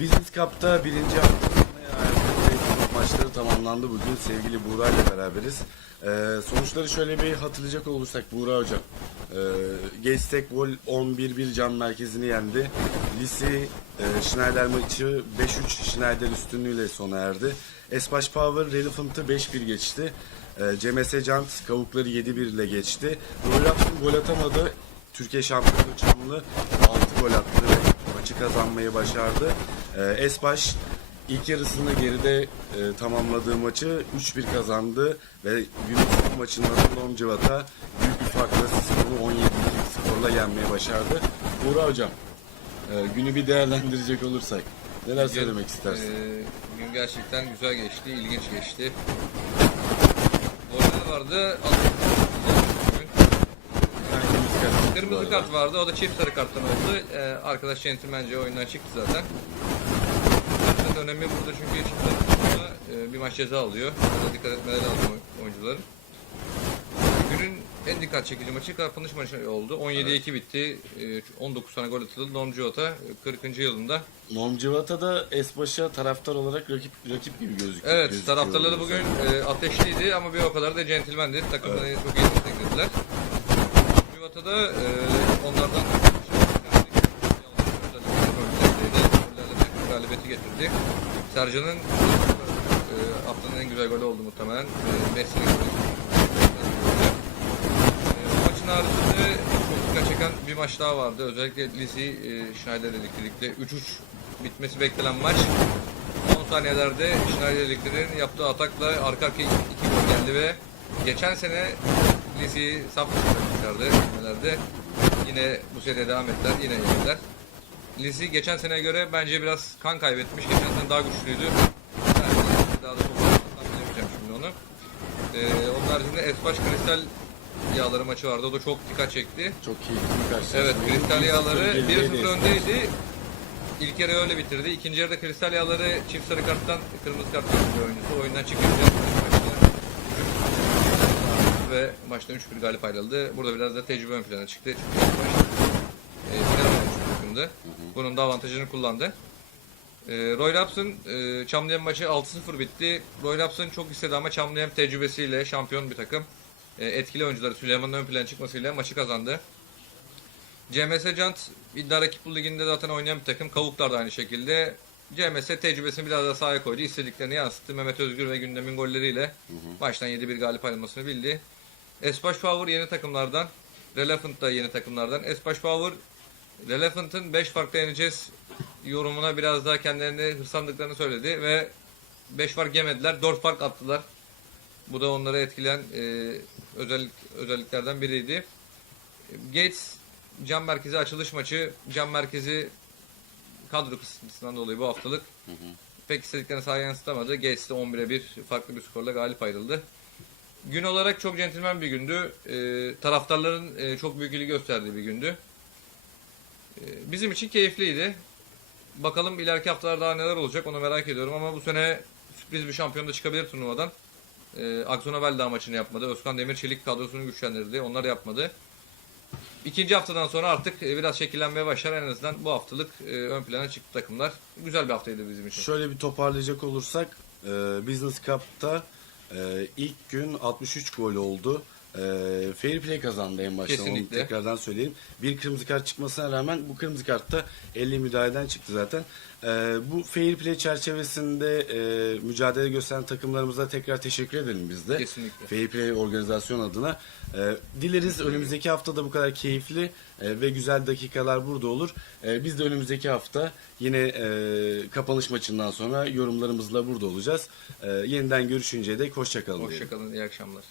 Business Cup'ta birinci haftanın maçları tamamlandı bugün. Sevgili Buğra ile beraberiz. Ee, sonuçları şöyle bir hatırlayacak olursak Buğra Hocam. Ee, Geztek Vol 11-1 cam merkezini yendi. Lisi e, Schneider maçı 5-3 Schneider üstünlüğüyle sona erdi. Espaş Power Relevant'ı 5-1 geçti. Ee, CMS Jant kavukları 7-1 ile geçti. Royal gol atamadı. Türkiye şampiyonu Çamlı 6 gol attı maçı kazanmayı başardı. Ee, Esbaş ilk yarısını geride e, tamamladığı maçı 3-1 kazandı ve günün son maçında da Lomcivat'a büyük bir farkla skoru 17'lik skorla yenmeyi başardı. Buğra Hocam, e, günü bir değerlendirecek olursak neler söylemek istersin? Ee, gün gerçekten güzel geçti, ilginç geçti. Goller vardı. Kırmızı kart vardı. O da çift sarı karttan oldu. Ee, arkadaş centilmence oyundan çıktı zaten. Kartın önemi burada çünkü kartla e, bir maç ceza alıyor. Buna dikkat etmeleri lazım oy- oyuncuların. Günün en dikkat çekici maçı kapanış maçı oldu. 17'ye 2 bitti. Ee, 19 tane gol atıldı. Norm Jota 40. yılında. Normcivata da Esbaş'a taraftar olarak rakip rakip gibi gözüküyor. Evet, gözüküyor taraftarları bugün e, ateşliydi ama bir o kadar da centilmendi. Takımdan en çok iyi desteklediler. Civata'da e, onlardan galibiyeti getirdi. Sercan'ın e, haftanın en güzel golü oldu muhtemelen. E, Messi'nin. E, maçın haricinde dikkat çeken bir maç daha vardı. Özellikle Lisi e, Schneider birlikte 3-3 bitmesi beklenen maç. Son saniyelerde Schneider Elektrik'in yaptığı atakla arka arkaya iki, iki gol geldi ve geçen sene Lisi'yi filmelerde. Yine bu seride devam ettiler, yine yendiler. Lisi geçen seneye göre bence biraz kan kaybetmiş. Geçen sene daha güçlüydü. Daha da bilemeyeceğim şimdi onu. Ee, onun haricinde Esbaş Kristal yağları maçı vardı. O da çok dikkat çekti. Çok keyifli bir karşılaşma. Evet, Kristal Yağları 1-0 1-0 öndeydi. İlk yarı öyle bitirdi. İkinci yarıda Kristal Yağları çift sarı karttan kırmızı kart gördü bir oyuncusu. Oyundan çıkınca ve maçta 3-1 galip ayrıldı. Burada biraz da tecrübe ön plana çıktı. Çünkü oynamış bir takımdı. Bunun da avantajını kullandı. E, Roy Raps'ın e, Çamlıhem maçı 6-0 bitti. Roy Raps'ın çok istedi ama Çamlıhem tecrübesiyle şampiyon bir takım. E, etkili oyuncuları Süleyman'ın ön plana çıkmasıyla maçı kazandı. CMS Jant iddia rakip liginde zaten oynayan bir takım. Kavuklar da aynı şekilde. CMS tecrübesini biraz daha sahaya koydu. İstediklerini yansıttı. Mehmet Özgür ve gündemin golleriyle baştan 7-1 galip ayrılmasını bildi. Esbaş Power yeni takımlardan. Relevant da yeni takımlardan. Esbaş Power Relevant'ın 5 farklı yeneceğiz yorumuna biraz daha kendilerini hırslandıklarını söyledi ve 5 fark yemediler. 4 fark attılar. Bu da onları etkileyen e, özellik, özelliklerden biriydi. Gates cam merkezi açılış maçı. Cam merkezi kadro kısıtlısından dolayı bu haftalık pek istediklerini sahaya yansıtamadı. Gates de 11'e 1 farklı bir skorla galip ayrıldı. Gün olarak çok centilmen bir gündü. Ee, taraftarların e, çok büyük ilgi gösterdiği bir gündü. Ee, bizim için keyifliydi. Bakalım ileriki haftalar daha neler olacak onu merak ediyorum ama bu sene sürpriz bir şampiyon da çıkabilir turnuvadan. Ee, Akzona Velda maçını yapmadı. Özkan Demir Çelik kadrosunu güçlendirdi. Onlar yapmadı. İkinci haftadan sonra artık e, biraz şekillenmeye başlar. En azından bu haftalık e, ön plana çıktı takımlar. Güzel bir haftaydı bizim için. Şöyle bir toparlayacak olursak e, Business Cup'ta e, ilk gün 63 gol oldu. E, fair play kazandı en başta onu Kesinlikle. tekrardan söyleyeyim. Bir kırmızı kart çıkmasına rağmen bu kırmızı kartta 50 müdahaleden çıktı zaten. E, bu fair play çerçevesinde e, mücadele gösteren takımlarımıza tekrar teşekkür edelim biz de. Kesinlikle. Fair Play organizasyon adına. E, dileriz önümüzdeki hafta da bu kadar keyifli e, ve güzel dakikalar burada olur. E, biz de önümüzdeki hafta yine e, kapanış maçından sonra yorumlarımızla burada olacağız. E, yeniden görüşünceye dek hoşçakalın. Hoşçakalın, iyi akşamlar.